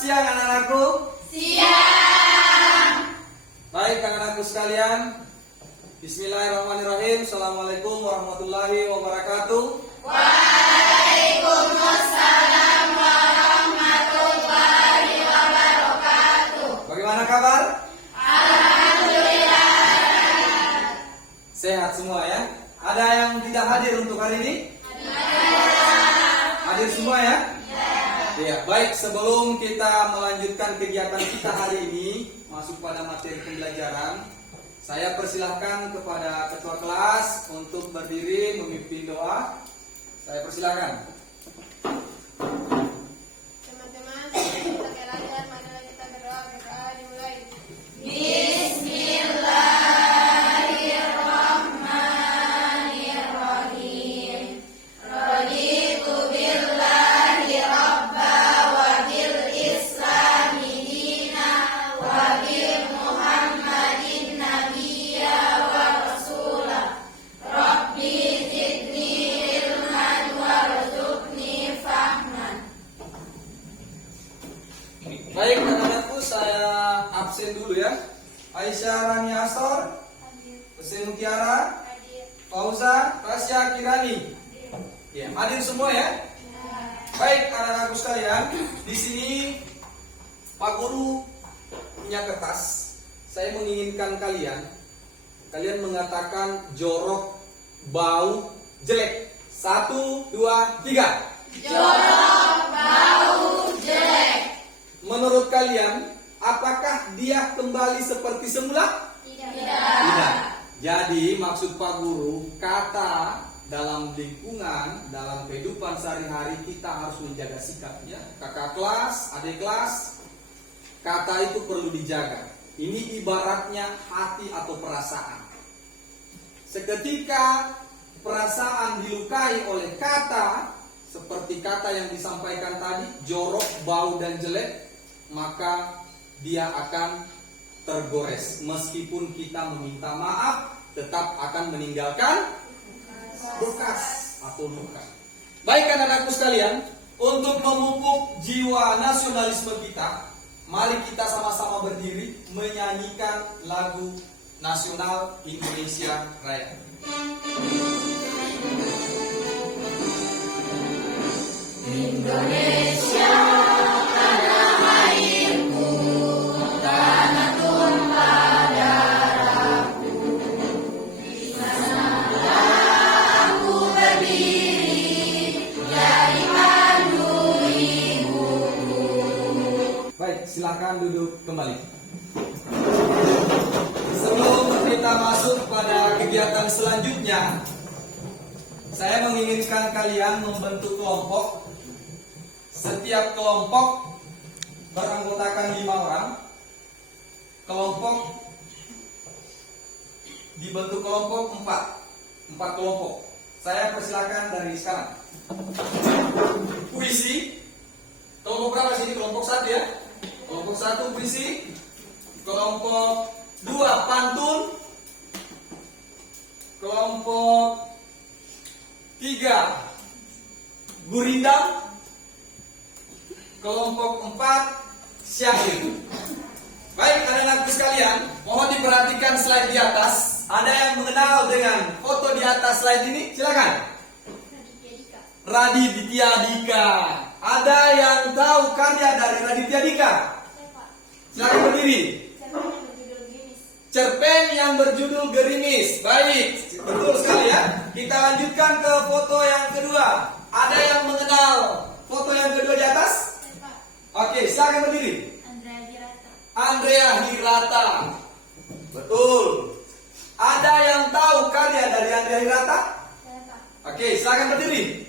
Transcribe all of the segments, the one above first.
siang anak-anakku. Siang. Baik anak-anakku sekalian. Bismillahirrahmanirrahim. Assalamualaikum warahmatullahi wabarakatuh. Waalaikumsalam warahmatullahi wabarakatuh. Bagaimana kabar? Alhamdulillah. Sehat semua ya. Ada yang tidak hadir untuk hari ini? Hadir semua ya? Ya, baik, sebelum kita melanjutkan kegiatan kita hari ini, masuk pada materi pembelajaran, saya persilahkan kepada ketua kelas untuk berdiri memimpin doa. Saya persilahkan. Teman-teman, kita belajar, marilah kita berdoa. Berdoa dimulai. Bismillahirrahmanirrahim. Raditu billahi rabba wa bil islami dina wa bi muhammadin nabiyya wa rasulah. Rabbi zidni ilman warzuqni fahman. Baik anak-anakku, saya absen dulu ya. Aisyah Rani Asor, Hussein Mutiara, Fauza, Tasya Kirani. Ya, hadir semua ya. Baik anak-anakku sekalian, di sini Pak Guru punya kertas. Saya menginginkan kalian mengatakan jorok, bau, jelek. 1, 2, 3. Jorok, bau, jelek. Menurut kalian, apakah dia kembali seperti semula? Tidak. Jadi maksud Pak Guru, kata dalam lingkungan, dalam kehidupan sehari-hari kita harus menjaga sikapnya. Kakak kelas, adik kelas, kata itu perlu dijaga. Ini ibaratnya hati atau perasaan. Seketika perasaan dilukai oleh kata, seperti kata yang disampaikan tadi, jorok, bau, dan jelek, maka dia akan tergores. Meskipun kita meminta maaf, tetap akan meninggalkan bekas atau luka. Baik anak-anakku sekalian, untuk memupuk jiwa nasionalisme kita, mari kita sama-sama berdiri menyanyikan lagu nasional Indonesia Raya. Indonesia tanah airku, tanah tumpah darahku. Di sanalah aku berdiri, jadi pandu ibuku. Baik, silakan duduk kembali. Sebelum kita masuk pada kegiatan selanjutnya, saya menginginkan kalian membentuk kelompok. Setiap kelompok beranggotakan 5 orang. Kelompok dibentuk kelompok 4 kelompok. Saya persilakan dari sekarang. Puisi. Kelompok berapa sini? Kelompok 1 ya. Kelompok 1 puisi. Kelompok 2 pantun. Kelompok 3 gurindam. Kelompok 4 syair. Baik anak-anakku sekalian, mohon diperhatikan slide di atas. Ada yang mengenal dengan foto di atas slide ini? Silakan. Raditya Dika. Ada yang tahu karya dari Raditya Dika? Silakan berdiri. Cerpen yang berjudul Gerimis. Baik, betul sekali ya. Kita lanjutkan ke foto yang kedua. Ada yang mengenal foto yang kedua di atas? Oke, silakan berdiri. Andrea Hirata. Betul. Ada yang tahu karya dari Andrea Hirata? Oke, silakan berdiri.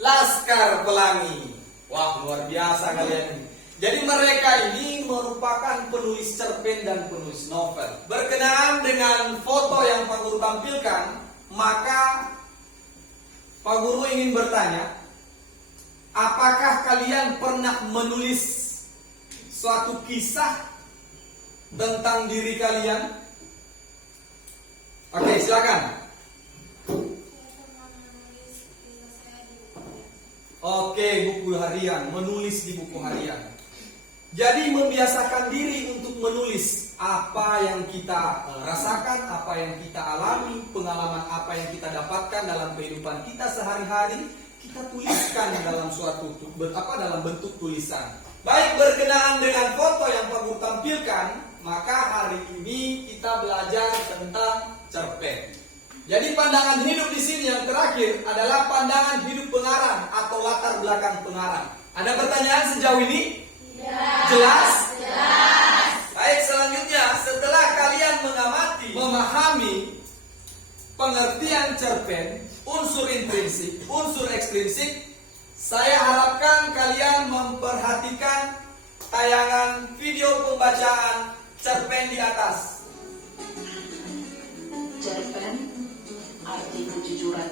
Laskar Pelangi. Wah, luar biasa kalian ini. Jadi mereka ini merupakan penulis cerpen dan penulis novel. Berkenaan dengan foto yang Pak Guru tampilkan, maka Pak Guru ingin bertanya, apakah kalian pernah menulis suatu kisah tentang diri kalian? Oke, silakan. Oke, buku harian, menulis di buku harian. Jadi membiasakan diri untuk menulis apa yang kita rasakan, apa yang kita alami, pengalaman apa yang kita dapatkan dalam kehidupan kita sehari-hari, kita tuliskan dalam dalam bentuk tulisan. Baik berkenaan dengan foto yang Pak Guru tampilkan, maka hari ini kita belajar tentang cerpen. Jadi pandangan hidup di sini yang terakhir adalah pandangan hidup pengarang atau latar belakang pengarang. Ada pertanyaan sejauh ini? Jelas? Jelas. Baik, selanjutnya setelah kalian memahami pengertian cerpen, unsur intrinsik, unsur ekstrinsik, saya harapkan kalian memperhatikan tayangan video pembacaan cerpen di atas. Cerpen, arti kejujuran.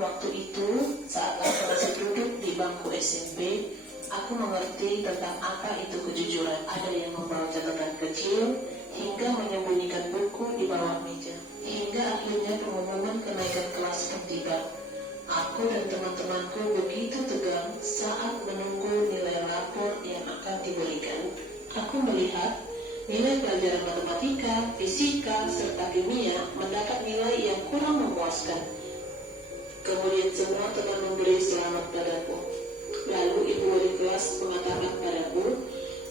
Waktu itu, saat aku masih duduk di bangku SMP, aku mengerti tentang apa itu kejujuran. Ada yang membawa catatan kecil, hingga menyembunyikan buku di bawah meja. Hingga akhirnya pengumuman kenaikan kelas pun tiba. Aku dan teman-temanku begitu tegang saat menunggu nilai rapor yang akan diberikan. Aku melihat nilai pelajaran matematika, fisika, serta kimia mendapat nilai yang kurang memuaskan. Kemudian semua teman memberi selamat padaku. Lalu ibu wali kelas mengatakan padaku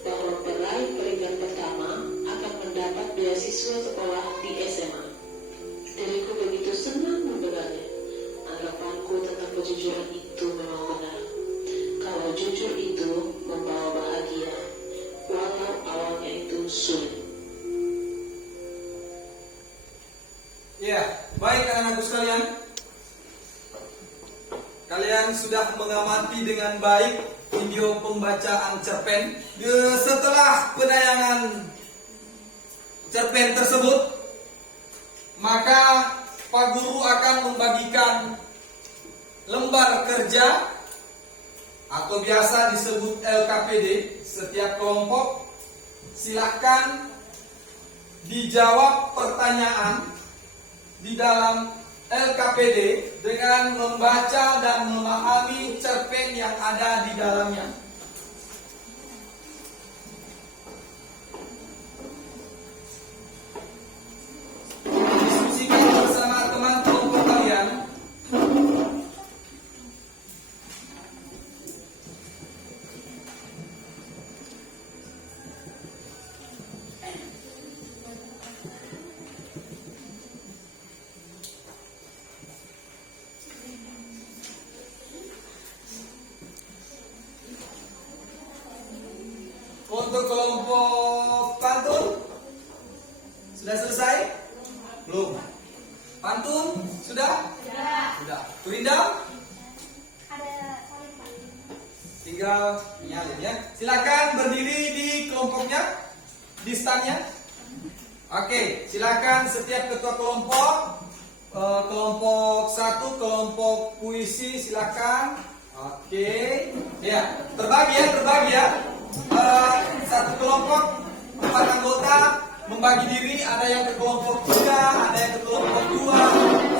bahwa peraih peringkat pertama akan mendapat beasiswa sekolah di SMA. Diriku begitu senang mendengarnya. Anggapanku tentang kejujuran itu memang benar. Kalau jujur itu membawa bahagia, walau awalnya itu sulit. Ya, baik anak-anakku sekalian. Kalian sudah mengamati dengan baik video pembacaan cerpen. Setelah penayangan cerpen tersebut, maka Pak Guru akan membagikan lembar kerja atau biasa disebut LKPD. Setiap kelompok silakan dijawab pertanyaan di dalam LKPD dengan membaca dan memahami cerpen yang ada di dalamnya. Diskusikan bersama teman kelompok kalian. Untuk kelompok pantun sudah selesai? Belum. Pantun sudah? Sudah. Kurindam? Ada salin, Pak. Tinggal nyalin ya. Silakan berdiri di kelompoknya, di standnya. Oke, silakan setiap ketua kelompok, kelompok 1, kelompok puisi silakan. Oke, ya terbagi ya. Satu kelompok 4 anggota membagi diri, ada yang ke kelompok 3, ada yang ke kelompok 2,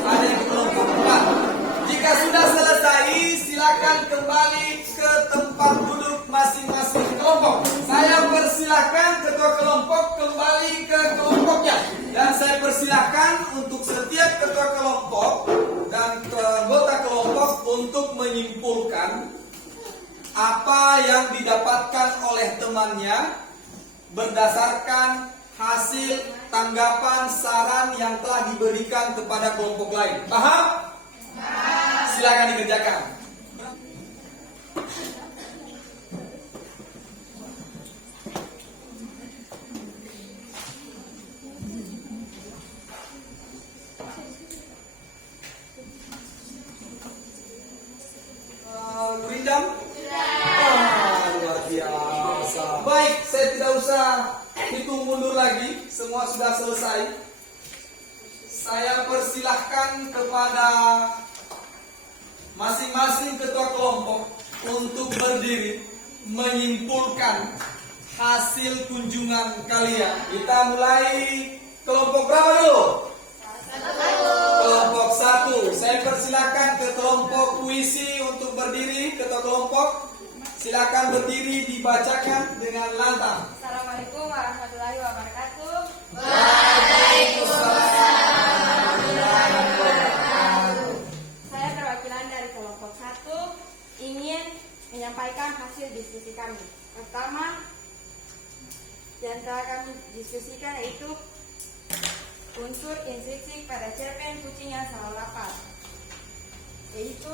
ada yang ke kelompok 4. Jika sudah selesai, silakan kembali ke tempat duduk masing-masing kelompok. Saya persilahkan ketua kelompok kembali ke kelompoknya, dan saya persilahkan untuk setiap ketua kelompok dan anggota kelompok untuk menyimpulkan apa yang didapatkan oleh temannya berdasarkan hasil tanggapan saran yang telah diberikan kepada kelompok lain. Paham? Silakan dikerjakan. Kurindam? Luar biasa. Baik, saya tidak usah hitung mundur lagi. Semua sudah selesai. Saya persilahkan kepada masing-masing ketua kelompok untuk berdiri menyimpulkan hasil kunjungan kalian. Kita mulai kelompok berapa dulu? Kelompok 1. Saya Saya persilakan ke kelompok puisi untuk berdiri. Ketua kelompok, silakan berdiri, dibacakan dengan lantang. Assalamualaikum warahmatullahi wabarakatuh. Saya perwakilan dari kelompok 1 ingin menyampaikan hasil diskusi kami. Pertama, yang telah kami diskusikan yaitu unsur intrinsik pada cerpen kucing yang selalu lapar, yaitu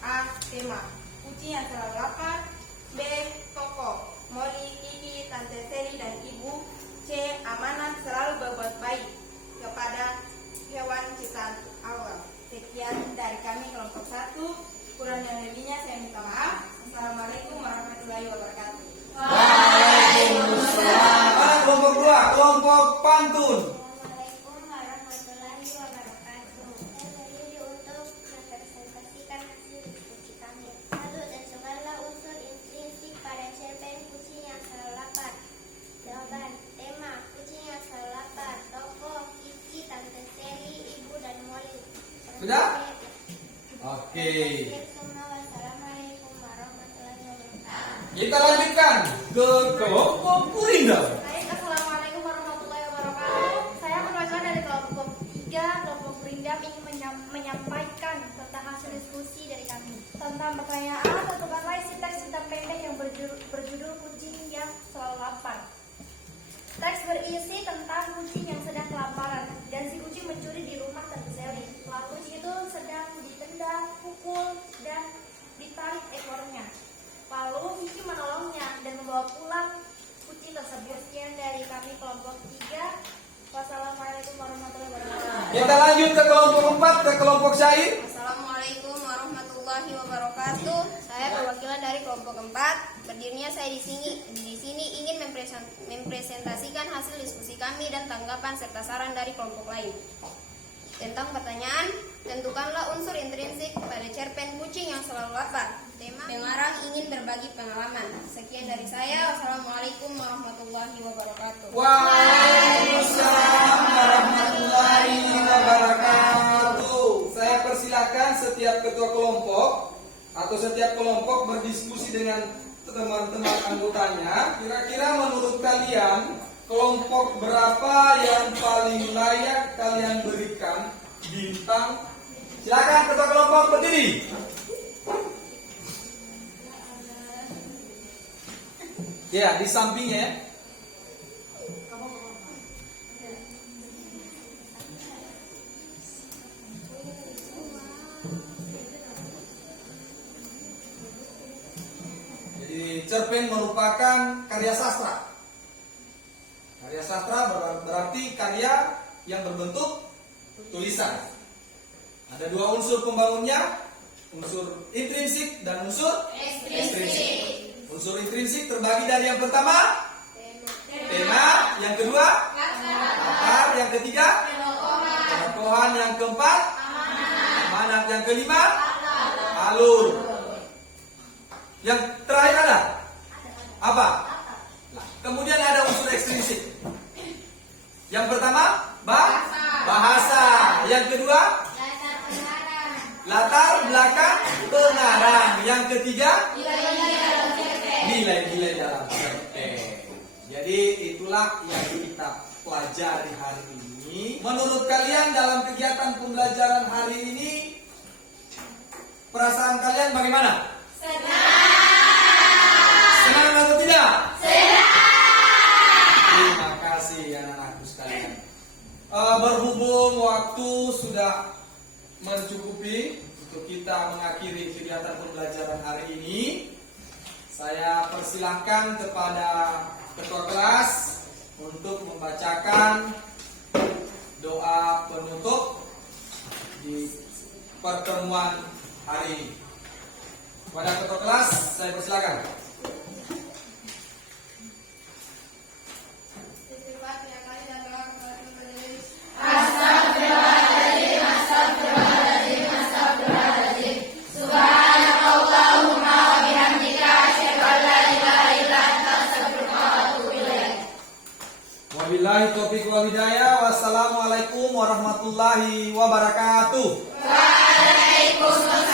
A. Tema kucing yang selalu lapar, B. Tokoh Molly, Kiki, Tante Seri, dan Ibu, C. Amanat selalu berbuat baik kepada hewan ciptaan Allah. Sekian dari kami kelompok 1. Kurang dan lebihnya saya minta maaf. Assalamualaikum warahmatullahi wabarakatuh. Waalaikumsalam. Mana kelompok 2? Kelompok pantun. Assalamualaikum warahmatullahi wabarakatuh. Saya berdiri untuk mempresentasikan hasil diskusi kami. Satu, tentukanlah unsur intrinsik pada cerpen kucing yang selalu lapar. Jawaban, tema kucing yang selalu lapar. Tokoh Kiki, Tante Seri, Ibu, dan Molly. Sudah? Oke. Wassalamualaikum warahmatullahi wabarakatuh. Kita lanjutkan ke kelompok Purinda. Baik, Assalamualaikum warahmatullahi wabarakatuh. Saya perwakilan dari kelompok 3, kelompok Purindam ingin menyampaikan tentang hasil diskusi dari kami. Tentang pertanyaan, tentukanlah isi teks cerita pendek yang berjudul kucing yang selalu lapar. Teks berisi tentang kucing yang sedang kelaparan dan si kucing mencuri di rumah Tante Sally. Lalu kucing itu sedang ditendang, pukul, dan ditarik ekornya. Lalu Kiki menolongnya dan membawa pulang kucing tersebut. Sekian dari kami kelompok 3. Wassalamualaikum warahmatullahi wabarakatuh. Kita lanjut ke kelompok 4, ke kelompok Syahir. Assalamualaikum warahmatullahi wabarakatuh. Saya perwakilan dari kelompok 4. Berdirinya saya di sini ingin mempresentasikan hasil diskusi kami dan tanggapan serta saran dari kelompok lain. Tentang pertanyaan, tentukanlah unsur intrinsik pada cerpen kucing yang selalu lapar. Tema, pengarang ingin berbagi pengalaman. Sekian dari saya. Wassalamualaikum warahmatullahi wabarakatuh. Waalaikumsalam warahmatullahi wabarakatuh. Saya persilakan setiap ketua kelompok atau setiap kelompok berdiskusi dengan teman-teman anggotanya. Kira-kira menurut kalian kelompok berapa yang paling layak kalian berikan bintang? Silakan ketua kelompok berdiri. Ya, di sampingnya. Jadi cerpen merupakan karya sastra. Karya sastra berarti karya yang berbentuk tulisan. Ada dua unsur pembangunnya, unsur intrinsik dan unsur ekstrinsik. Unsur intrinsik terbagi dari yang pertama, tema, yang kedua, latar, yang ketiga, penokohan, yang keempat, amanat, yang kelima, alur. Yang terakhir ada apa? Kemudian ada unsur ekstrinsik. Yang pertama, bahasa. Yang kedua, latar belakang pengarang. Yang ketiga, nilai-nilai dalam cerpen. Jadi itulah yang kita pelajari hari ini. Menurut kalian dalam kegiatan pembelajaran hari ini, perasaan kalian bagaimana? Senang atau tidak? Terima kasih anak-anakku sekalian. Berhubung waktu sudah mencukupi untuk kita mengakhiri kegiatan pembelajaran hari ini, saya persilahkan kepada ketua kelas untuk membacakan doa penutup di pertemuan hari ini. Kepada ketua kelas, saya persilakan. Wabillahi taufiq wal hidayah. Wassalamualaikum warahmatullahi wabarakatuh. Oscar